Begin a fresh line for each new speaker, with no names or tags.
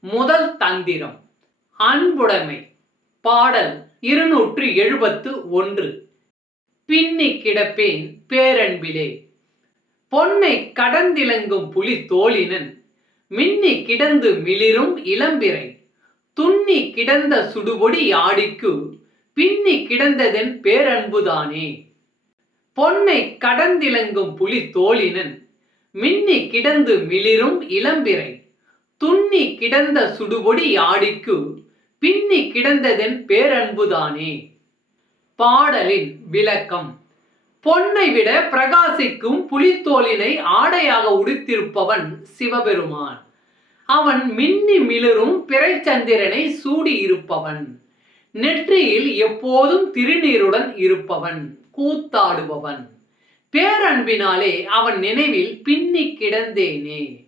முதல் தந்திரம். அன்புடைமை. பாடல் இருநூற்று எழுபத்து ஒன்று. பின்னி கிடப்பேன் பேரன்பிலே. பொன்னை கடந்திலங்கும் புலி தோழினன் மின்னி கிடந்து மிளிரும் இளம்பிறை. துண்ணி கிடந்த சுடுபொடி ஆடிக்கு. பின்னி கிடந்ததென் பேரன்புதானே பொன்னை கடந்திலங்கும் புலி தோழினன் மின்னி கிடந்து மிளிரும் இளம்பிறை. துண்ணி கிடந்த சுடுபொடி ஆடிக்கு பின்னி கிடந்ததென் பேரன்புதானே பாடலின் விளக்கம். பொன்னை விட பிரகாசிக்கும் புலித்தோலினை ஆடையாக உடுத்திருப்பவன் சிவபெருமான். அவன் மின்னி மிளிரும் பிறைச்சந்திரனை சூடி இருப்பவன். நெற்றியில் எப்போதும் திருநீருடன் இருப்பவன் கூத்தாடுபவன். பேரன்பினாலே அவன் நினைவில் பின்னி கிடந்தேனே.